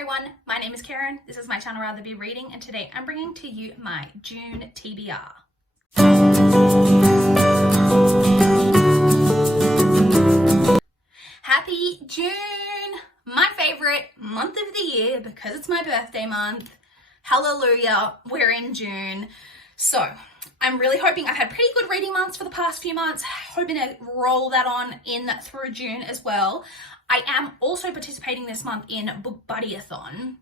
everyone, my name is Karen, this is my channel Rather Be Reading, and today I'm bringing to you my June TBR. Happy June! My favourite month of the year because it's my birthday month. Hallelujah, we're in June. So, I'm really hoping I've had pretty good reading months for the past few months, hoping to roll that on in through June as well. I am also participating this month in BookBuddyAthon,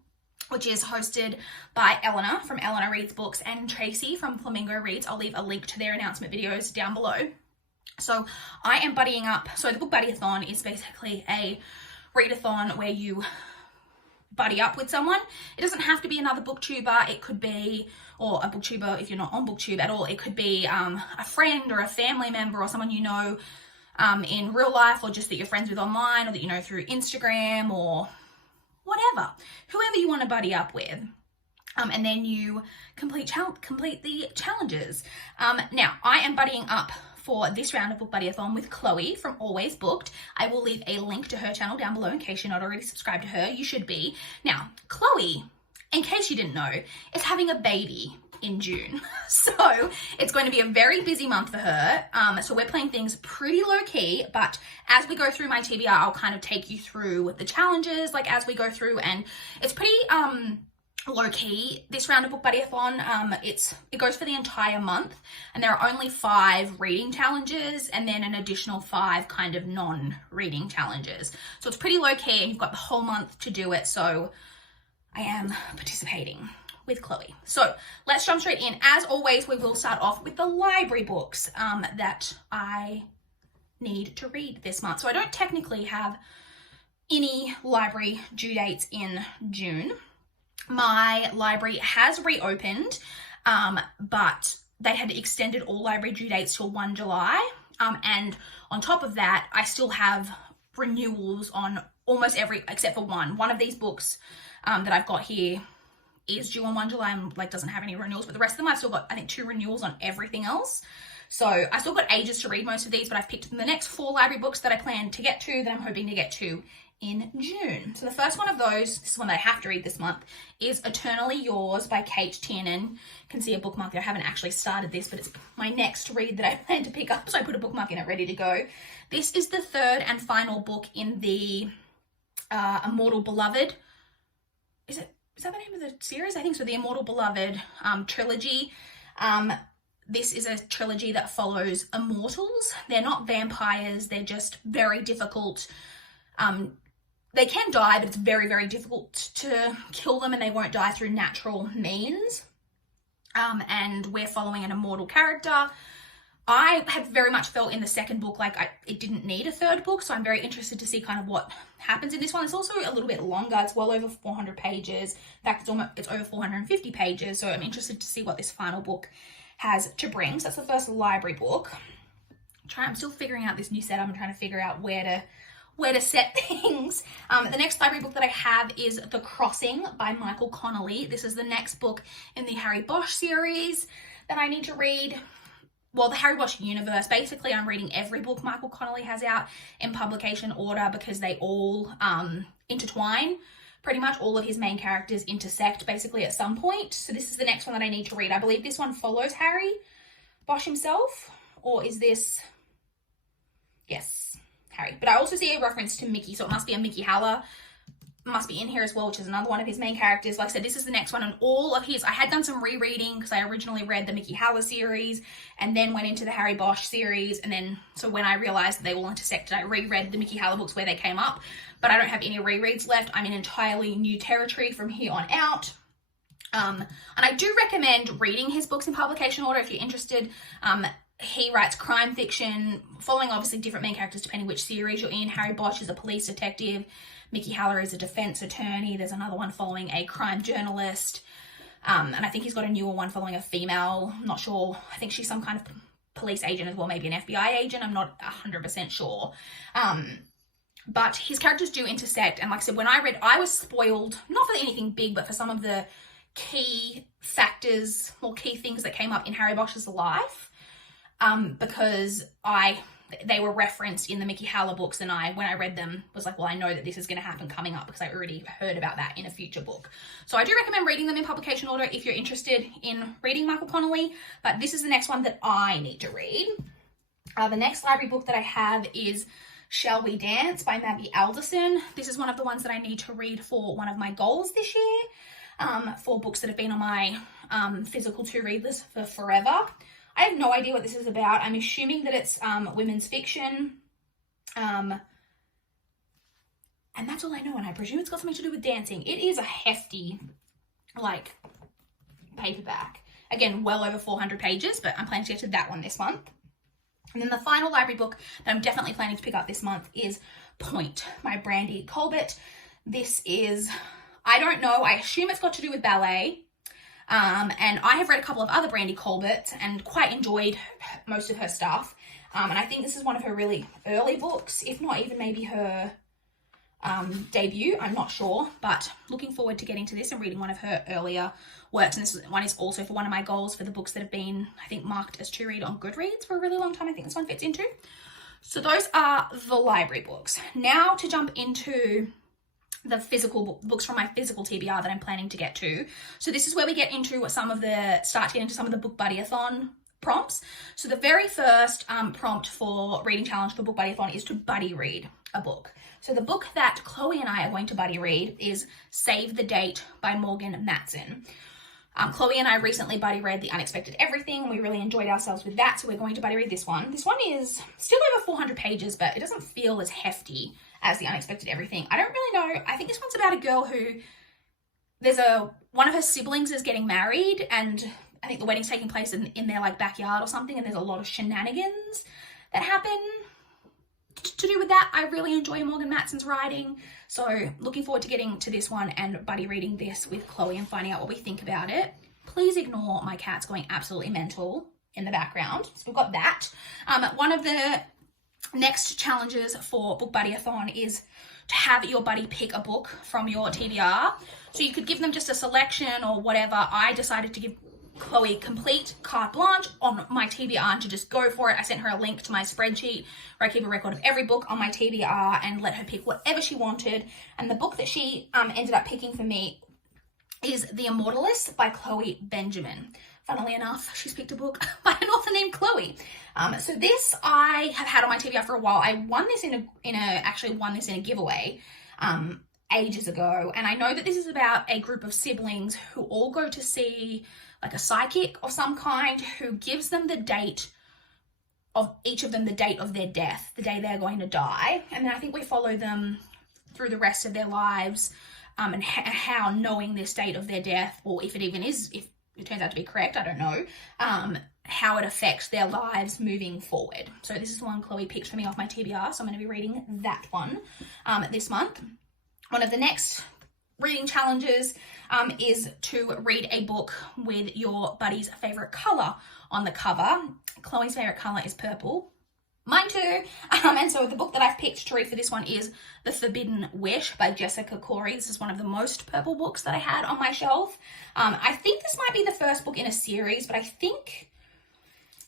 which is hosted by Eleanor from Eleanor Reads Books and Tracy from Flamingo Reads. I'll leave a link to their announcement videos down below. So I am buddying up. So the BookBuddyAthon is basically a readathon where you buddy up with someone. It doesn't have to be another booktuber. It could be, or a booktuber if you're not on BookTube at all. It could be a friend or a family member or someone you know in real life, or just that you're friends with online, or that you know through Instagram or whatever. Whoever you want to buddy up with. And then you complete the challenges. Now, I am buddying up for this round of BookBuddyAthon with Chloe from Always Booked. I will leave a link to her channel down below in case you're not already subscribed to her. You should be. Now, Chloe, in case you didn't know, is having a baby in June. So it's going to be a very busy month for her. So we're playing things pretty low key, but as we go through my TBR, I'll kind of take you through the challenges, like as we go through, and it's pretty low key. This round of BookBuddyAthon, it goes for the entire month, and there are only 5 reading challenges and then an additional 5 kind of non-reading challenges. So it's pretty low key, and you've got the whole month to do it. So I am participating with Chloe. So let's jump straight in. As always, we will start off with the library books that I need to read this month. So I don't technically have any library due dates in June. My library has reopened, but they had extended all library due dates till 1 July. And on top of that, I still have renewals on almost every, except for one. One of these books that I've got here is due on 1 July and doesn't have any renewals, but the rest of them I've still got, I think, 2 renewals on everything else. So I still got ages to read most of these, but I've picked the next 4 library books that I plan to get to, that I'm hoping to get to in June. So the first one of those, this is one that I have to read this month, is Eternally Yours by Kate Tiernan. You can see a bookmark there. I haven't actually started this, but it's my next read that I plan to pick up, so I put a bookmark in it ready to go. This is the 3rd and final book in the Immortal Beloved. Is that the name of the series? I think so. The Immortal Beloved trilogy. This is a trilogy that follows immortals. They're not vampires. They're just very difficult. They can die, but it's very, very difficult to kill them, and they won't die through natural means. And we're following an immortal character. I have very much felt in the second book like it didn't need a 3rd book, so I'm very interested to see kind of what happens in this one. It's also a little bit longer. It's well over 400 pages. In fact, it's over 450 pages, so I'm interested to see what this final book has to bring. So that's the first library book. I'm still figuring out this new setup. I'm trying to figure out where to set things. The next library book that I have is The Crossing by Michael Connolly. This is the next book in the Harry Bosch series that I need to read. Well, the Harry Bosch universe. Basically, I'm reading every book Michael Connolly has out in publication order because they all intertwine. Pretty much all of his main characters intersect basically at some point. So this is the next one that I need to read. I believe this one follows Harry Bosch himself, or is this? Yes, Harry. But I also see a reference to Mickey, so it must be a Mickey Haller. Must be in here as well, which is another one of his main characters. Like I said, this is the next one, and all of his, I had done some rereading because I originally read the Mickey Haller series and then went into the Harry Bosch series, and then so when I realized that they all intersected, I reread the Mickey Haller books where they came up, but I don't have any rereads left. I'm in entirely new territory from here on out. And I do recommend reading his books in publication order if you're interested. He writes crime fiction, following obviously different main characters depending which series you're in. Harry Bosch is a police detective. Mickey Haller is a defense attorney. There's another one following a crime journalist. And I think he's got a newer one following a female. I'm not sure. I think she's some kind of police agent as well, maybe an FBI agent. I'm not 100% sure. But his characters do intersect. And like I said, when I read, I was spoiled, not for anything big, but for some of the key factors or key things that came up in Harry Bosch's life. Because I they were referenced in the Mickey Howler books, and when I read them, was like, well, I know that this is going to happen coming up because I already heard about that in a future book. So I do recommend reading them in publication order if you're interested in reading Michael Connelly, but this is the next one that I need to read. The next library book that I have is Shall We Dance by Maggie Alderson. This is one of the ones that I need to read for one of my goals this year, for books that have been on my physical to-read list for forever. I have no idea what this is about. I'm assuming that it's women's fiction. And that's all I know, and I presume it's got something to do with dancing. It is a hefty, like, paperback. Again, well over 400 pages, but I'm planning to get to that one this month. And then the final library book that I'm definitely planning to pick up this month is Point by Brandy Colbert. This is, I don't know, I assume it's got to do with ballet. And I have read a couple of other Brandy Colberts and quite enjoyed most of her stuff. And I think this is one of her really early books, if not even maybe her debut, I'm not sure, but looking forward to getting to this and reading one of her earlier works. And this one is also for one of my goals for the books that have been, I think, marked as to read on Goodreads for a really long time. I think this one fits into. So those are the library books. Now to jump into the physical books from my physical TBR that I'm planning to get to. So this is where we get into some of the BookBuddyAthon prompts. So the very first prompt for reading challenge for BookBuddyAthon is to buddy read a book. So the book that Chloe and I are going to buddy read is Save the Date by Morgan Matson. Chloe and I recently buddy read The Unexpected Everything, and we really enjoyed ourselves with that, so we're going to buddy read this one. This one is still over 400 pages, but it doesn't feel as hefty as The Unexpected Everything. I don't really know. I think this one's about a girl who, one of her siblings is getting married, and I think the wedding's taking place in their like backyard or something, and there's a lot of shenanigans that happen to do with that. I really enjoy Morgan Matson's writing, so looking forward to getting to this one and buddy reading this with Chloe and finding out what we think about it. Please ignore my cats going absolutely mental in the background. So we've got that. One of the next challenges for BookBuddyAthon is to have your buddy pick a book from your TBR. So you could give them just a selection or whatever. I decided to give Chloe complete carte blanche on my TBR to just go for it. I sent her a link to my spreadsheet where I keep a record of every book on my TBR and let her pick whatever she wanted. And the book that she ended up picking for me is The Immortalist by Chloe Benjamin. Funnily enough, she's picked a book by an author named Chloe. So this I have had on my TBR for a while. I won this actually won this in a giveaway ages ago. And I know that this is about a group of siblings who all go to see like a psychic of some kind who gives them the date of each of them, the date of their death, the day they're going to die. And then I think we follow them through the rest of their lives and how knowing this date of their death, or if it even is, if it turns out to be correct, I don't know, how it affects their lives moving forward. So this is the one Chloe picked for me off my TBR, so I'm going to be reading that one this month. One of the next reading challenges is to read a book with your buddy's favorite color on the cover. Chloe's favorite color is purple. Mine too. And so the book that I've picked to read for this one is The Forbidden Wish by Jessica Corey. This is one of the most purple books that I had on my shelf. I think this might be the first book in a series, but I think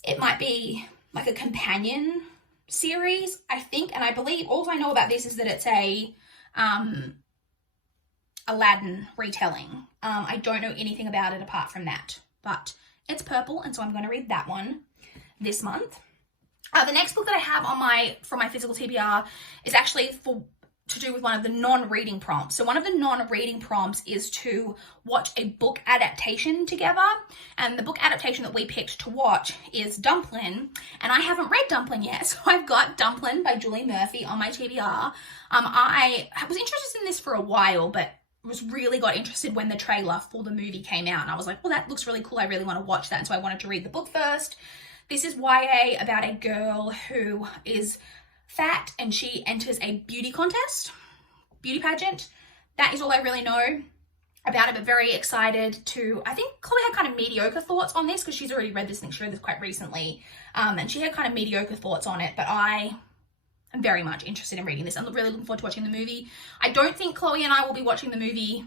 it might be like a companion series, I think. And I believe, all I know about this is that it's a Aladdin retelling. I don't know anything about it apart from that, but it's purple, and so I'm going to read that one this month. The next book that I have from my physical TBR is actually to do with one of the non-reading prompts. So one of the non-reading prompts is to watch a book adaptation together. And the book adaptation that we picked to watch is Dumplin'. And I haven't read Dumplin' yet, so I've got Dumplin' by Julie Murphy on my TBR. I was interested in this for a while, but really got interested when the trailer for the movie came out. And I was like, well, that looks really cool. I really want to watch that. And so I wanted to read the book first. This is YA about a girl who is fat and she enters a beauty beauty pageant. That is all I really know about it, but very excited to, I think Chloe had kind of mediocre thoughts on this because she's already read this. I think she read this quite recently. And she had kind of mediocre thoughts on it, but I am very much interested in reading this. I'm really looking forward to watching the movie. I don't think Chloe and I will be watching the movie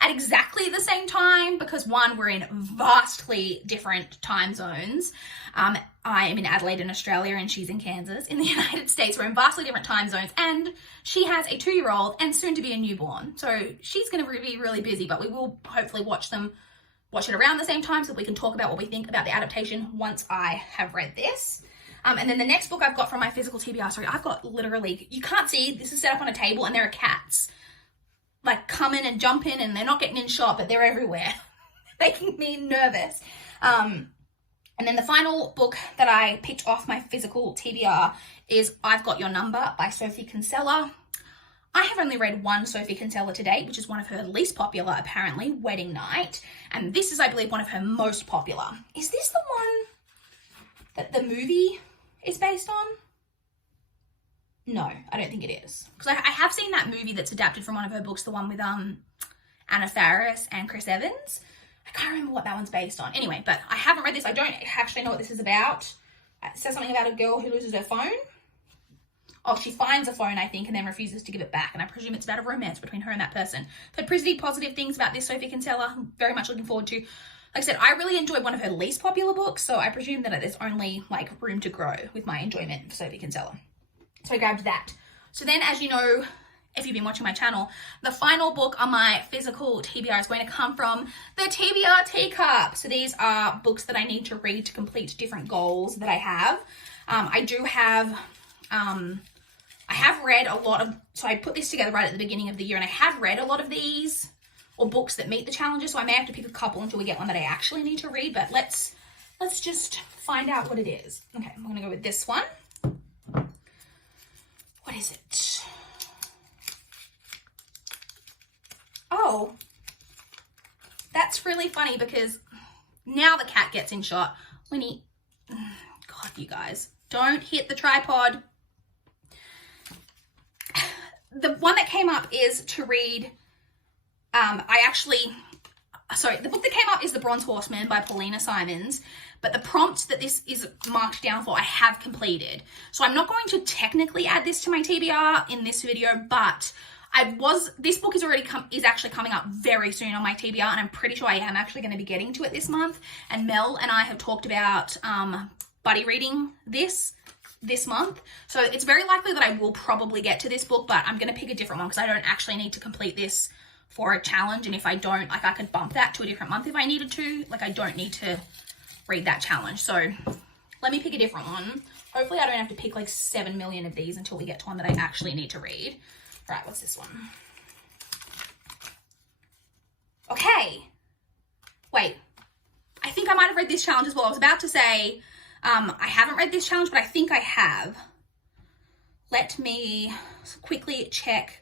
at exactly the same time because one, we're in vastly different time zones. I am in Adelaide in Australia and she's in Kansas in the United States. We're in vastly different time zones and she has a 2-year-old and soon to be a newborn. So she's going to be really busy, but we will hopefully watch it around the same time so we can talk about what we think about the adaptation once I have read this. And then the next book I've got from my physical TBR, sorry, I've got literally, you can't see, this is set up on a table and there are cats like coming and jumping and they're not getting in shot, but they're everywhere, making me nervous. And then the final book that I picked off my physical TBR is I've Got Your Number by Sophie Kinsella. I have only read one Sophie Kinsella to date, which is one of her least popular, apparently, Wedding Night. And this is, I believe, one of her most popular. Is this the one that the movie is based on? No, I don't think it is. Because I have seen that movie that's adapted from one of her books, the one with Anna Faris and Chris Evans. I can't remember what that one's based on. Anyway, but I haven't read this. I don't actually know what this is about. It says something about a girl who loses her phone. Oh, she finds a phone, I think, and then refuses to give it back. And I presume it's about a romance between her and that person. But pretty positive things about this Sophie Kinsella. I'm very much looking forward to. Like I said, I really enjoyed one of her least popular books, so I presume that there's only like room to grow with my enjoyment for Sophie Kinsella. So I grabbed that. So then, as you know, if you've been watching my channel, the final book on my physical TBR is going to come from the TBR Teacup. So these are books that I need to read to complete different goals that I have. I have read a lot of, so I put this together right at the beginning of the year, and I have read a lot of these, or books that meet the challenges, so I may have to pick a couple until we get one that I actually need to read, but let's just find out what it is. Okay, I'm going to go with this one. What is it? Oh, that's really funny because now the cat gets in shot. Winnie, God, you guys, don't hit the tripod. The one that came up is to read, the book that came up is The Bronze Horseman by Paulina Simons, but the prompt that this is marked down for I have completed. So I'm not going to technically add this to my TBR in this video, but this book is actually coming up very soon on my TBR, and I'm pretty sure I am actually going to be getting to it this month. And Mel and I have talked about buddy reading this month. So it's very likely that I will probably get to this book, but I'm going to pick a different one because I don't actually need to complete this for a challenge. And if I don't, like, I could bump that to a different month if I needed to. Like, I don't need to read that challenge. So let me pick a different one. Hopefully I don't have to pick like 7 million of these until we get to one that I actually need to read. All right, what's this one? Okay. Wait, I think I might have read this challenge as well. I was about to say, I haven't read this challenge, but I think I have. Let me quickly check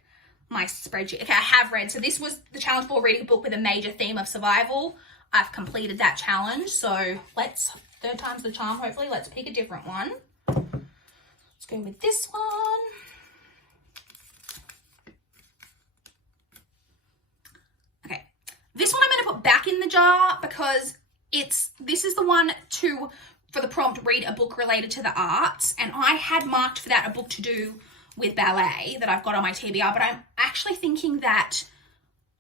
my spreadsheet. Okay, I have read. So this was the challenge for reading a book with a major theme of survival. I've completed that challenge. So third time's the charm, hopefully. Let's pick a different one. Let's go with this one. Okay. This one I'm going to put back in the jar because this is the one for the prompt, read a book related to the arts. And I had marked for that a book to do with ballet that I've got on my TBR, but I'm actually thinking that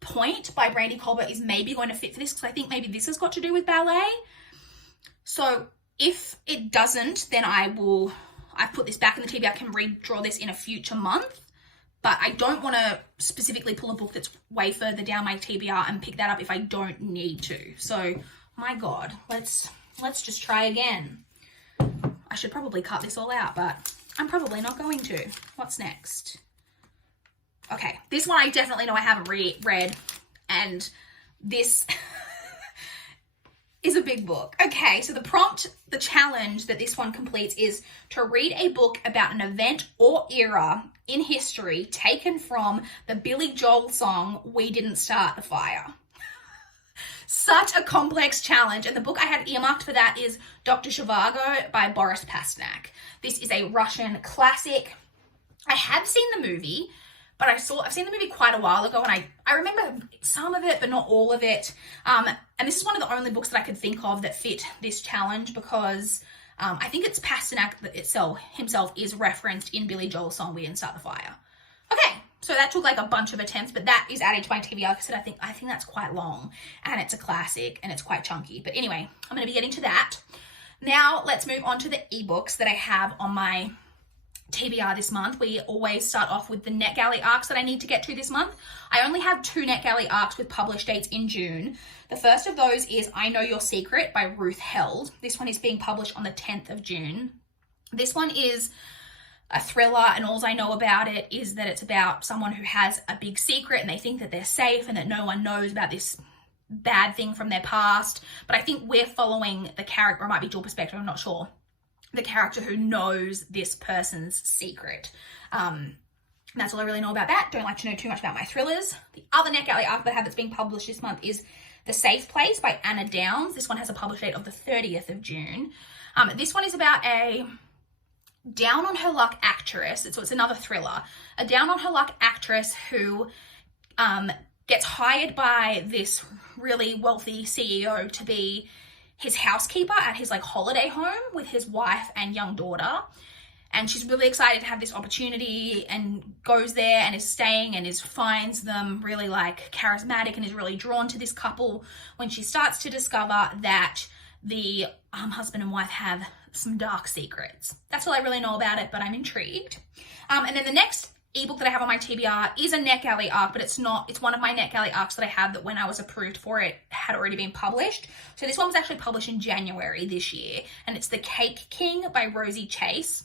Point by Brandy Colbert is maybe going to fit for this because I think maybe this has got to do with ballet. So if it doesn't, then I've put this back in the TBR. I can redraw this in a future month, but I don't want to specifically pull a book that's way further down my TBR and pick that up if I don't need to. So, my God, let's just try again. I should probably cut this all out, but I'm probably not going to. What's next? Okay, this one I definitely know I haven't read, and this is a big book. Okay, so the prompt, the challenge that this one completes is to read a book about an event or era in history taken from the Billy Joel song, We Didn't Start the Fire. Such a complex challenge, and the book I had earmarked for that is Dr. Zhivago by Boris Pasternak. This is a Russian classic. I have seen the movie, but I've seen the movie quite a while ago, and I remember some of it, but not all of it. And this is one of the only books that I could think of that fit this challenge because I think it's Pasternak that himself is referenced in Billy Joel's song, We Didn't Start the Fire. Okay, So that took like a bunch of attempts, but that is added to my TBR because I think that's quite long and it's a classic and it's quite chunky. But anyway, I'm going to be getting to that. Now let's move on to the ebooks that I have on my TBR this month. We always start off with the NetGalley arcs that I need to get to this month. I only have 2 NetGalley arcs with published dates in June. The first of those is I Know Your Secret by Ruth Held. This one is being published on the 10th of June. This one is a thriller, and all I know about it is that it's about someone who has a big secret and they think that they're safe and that no one knows about this bad thing from their past. But I think we're following the character, or it might be dual perspective, I'm not sure, the character who knows this person's secret. That's all I really know about that. Don't like to know too much about my thrillers. The other NetGalley arc that I have that's being published this month is The Safe Place by Anna Downs. This one has a publish date of the 30th of June. This one is about a down on her luck actress. So it's another thriller. A down on her luck actress who gets hired by this really wealthy CEO to be his housekeeper at his like holiday home with his wife and young daughter. And she's really excited to have this opportunity and goes there and is staying and finds them really like charismatic and is really drawn to this couple when she starts to discover that the husband and wife have some dark secrets. That's all I really know about it, but I'm intrigued. And then the next ebook that I have on my TBR is a NetGalley arc, but it's one of my NetGalley arcs that I have that when I was approved for it had already been published. So this one was actually published in January this year, and it's The Cake King by Rosie Chase.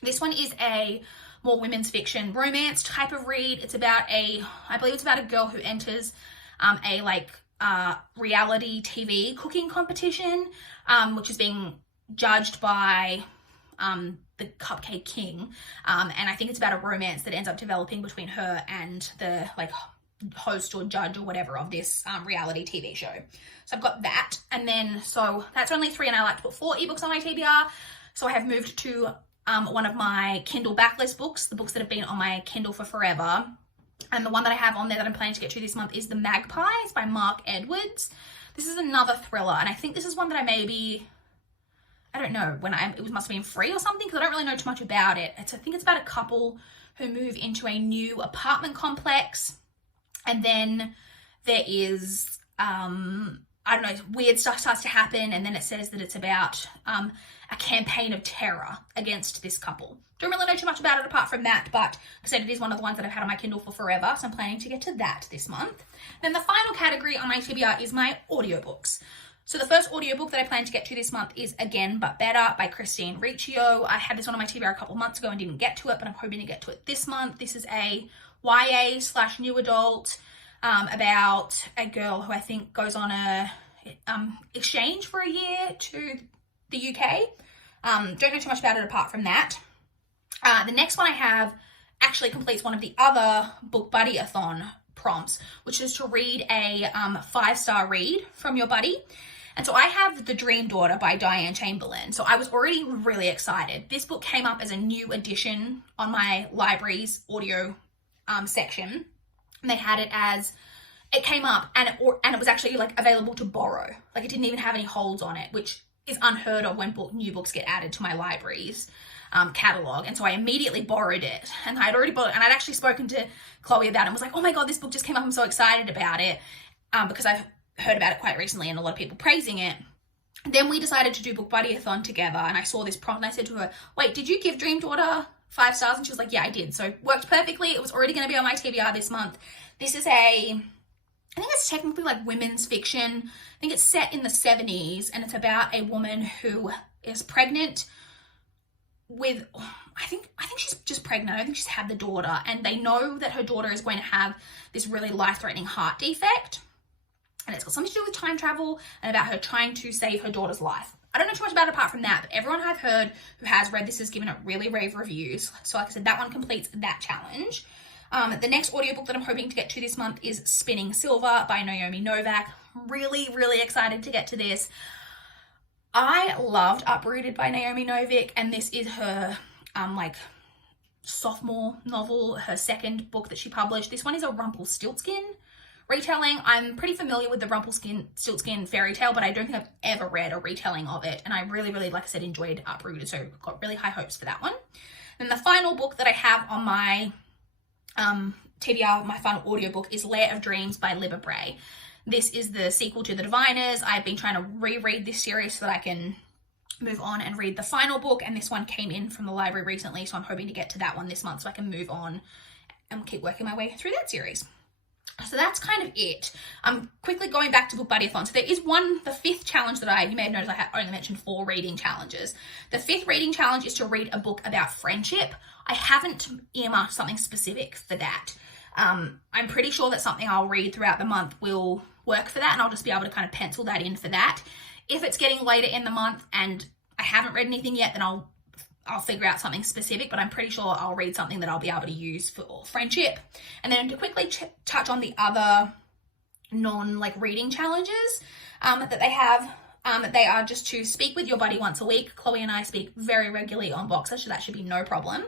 This one is a more women's fiction romance type of read. It's about I believe it's about a girl who enters a reality TV cooking competition, which is being judged by the Cupcake King. And I think it's about a romance that ends up developing between her and the like host or judge or whatever of this reality TV show. So I've got that. And then, so that's only 3, and I like to put 4 ebooks on my TBR. So I have moved to one of my Kindle backlist books, the books that have been on my Kindle for forever. And the one that I have on there that I'm planning to get to this month is The Magpies by Mark Edwards. This is another thriller, and I think this is one that I don't know, it must have been free or something, because I don't really know too much about it. I think it's about a couple who move into a new apartment complex, and then there is, weird stuff starts to happen, and then it says that it's about a campaign of terror against this couple. Don't really know too much about it apart from that, but like I said, it is one of the ones that I've had on my Kindle for forever, so I'm planning to get to that this month. Then the final category on my TBR is my audiobooks. So the first audiobook that I plan to get to this month is Again But Better by Christine Riccio. I had this one on my TBR a couple months ago and didn't get to it, but I'm hoping to get to it this month. This is a YA/new adult about a girl who I think goes on a exchange for a year to the UK. Don't know too much about it apart from that. The next one I have actually completes one of the other BookBuddyAthon prompts, which is to read a 5-star read from your buddy. And so I have The Dream Daughter by Diane Chamberlain. So I was already really excited. This book came up as a new edition on my library's audio section. And they had it came up and it was actually like available to borrow. Like it didn't even have any holds on it, which is unheard of when new books get added to my library's catalog. And so I immediately borrowed it, and I'd already bought it, and I'd actually spoken to Chloe about it and was like, oh my God, this book just came up. I'm so excited about it because I've heard about it quite recently and a lot of people praising it. Then we decided to do BookBuddyAthon together, and I saw this prompt and I said to her, wait, did you give Dream Daughter 5 stars? And she was like, yeah, I did. So it worked perfectly. It was already going to be on my TBR this month. This is I think it's technically like women's fiction. I think it's set in the 70s, and it's about a woman who is pregnant with, I think she's just pregnant. I don't think she's had the daughter, and they know that her daughter is going to have this really life-threatening heart defect, and it's got something to do with time travel and about her trying to save her daughter's life. I don't know too much about it apart from that, but everyone I've heard who has read this has given it really rave reviews. So like I said, that one completes that challenge. The next audiobook that I'm hoping to get to this month is Spinning Silver by Naomi Novak. Really, really excited to get to this. I loved Uprooted by Naomi Novak, and this is her sophomore novel, her second book that she published. This one is a Rumpelstiltskin retelling. I'm pretty familiar with the Rumpelstiltskin fairy tale, but I don't think I've ever read a retelling of it, and I really, really, like I said, enjoyed Uprooted, so got really high hopes for that one. Then the final book that I have on my TBR, my final audiobook, is Lair of Dreams by Libba Bray. This is the sequel to The Diviners. I've been trying to reread this series so that I can move on and read the final book, and this one came in from the library recently, so I'm hoping to get to that one this month so I can move on and keep working my way through that series. So that's kind of it. I'm quickly going back to BookBuddyAthon. So there is the fifth challenge that you may have noticed I only mentioned 4 reading challenges. The 5th reading challenge is to read a book about friendship. I haven't earmarked something specific for that. I'm pretty sure that something I'll read throughout the month will work for that, and I'll just be able to kind of pencil that in for that. If it's getting later in the month and I haven't read anything yet, then I'll figure out something specific, but I'm pretty sure I'll read something that I'll be able to use for friendship. And then to quickly touch on the other reading challenges that they have, they are just to speak with your buddy once a week. Chloe and I speak very regularly on Boxer, so that should be no problem.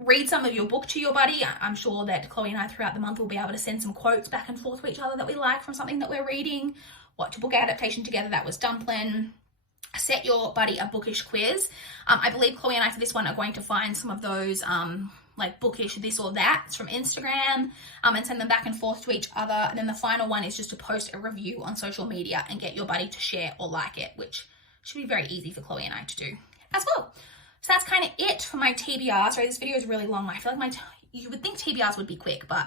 Read some of your book to your buddy. I'm sure that Chloe and I throughout the month will be able to send some quotes back and forth to each other that we like from something that we're reading. Watch a book adaptation together. That was Dumpling. Set your buddy a bookish quiz. I believe Chloe and I for this one are going to find some of those bookish this or that from Instagram and send them back and forth to each other. And then the final one is just to post a review on social media and get your buddy to share or like it, which should be very easy for Chloe and I to do as well. So that's kind of it for my TBR. Sorry, this video is really long. I feel like you would think TBRs would be quick, but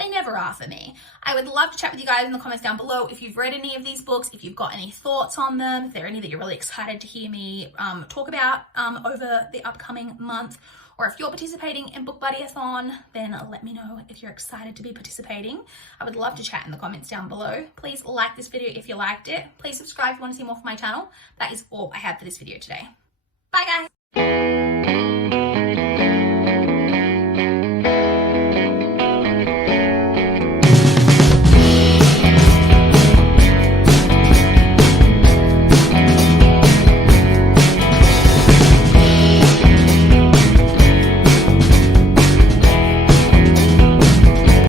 they never are for me. I would love to chat with you guys in the comments down below if you've read any of these books, if you've got any thoughts on them, if there are any that you're really excited to hear me talk about over the upcoming month, or if you're participating in BookBuddyAthon, then let me know if you're excited to be participating. I would love to chat in the comments down below. Please like this video if you liked it. Please subscribe if you want to see more from my channel. That is all I have for this video today. Bye guys!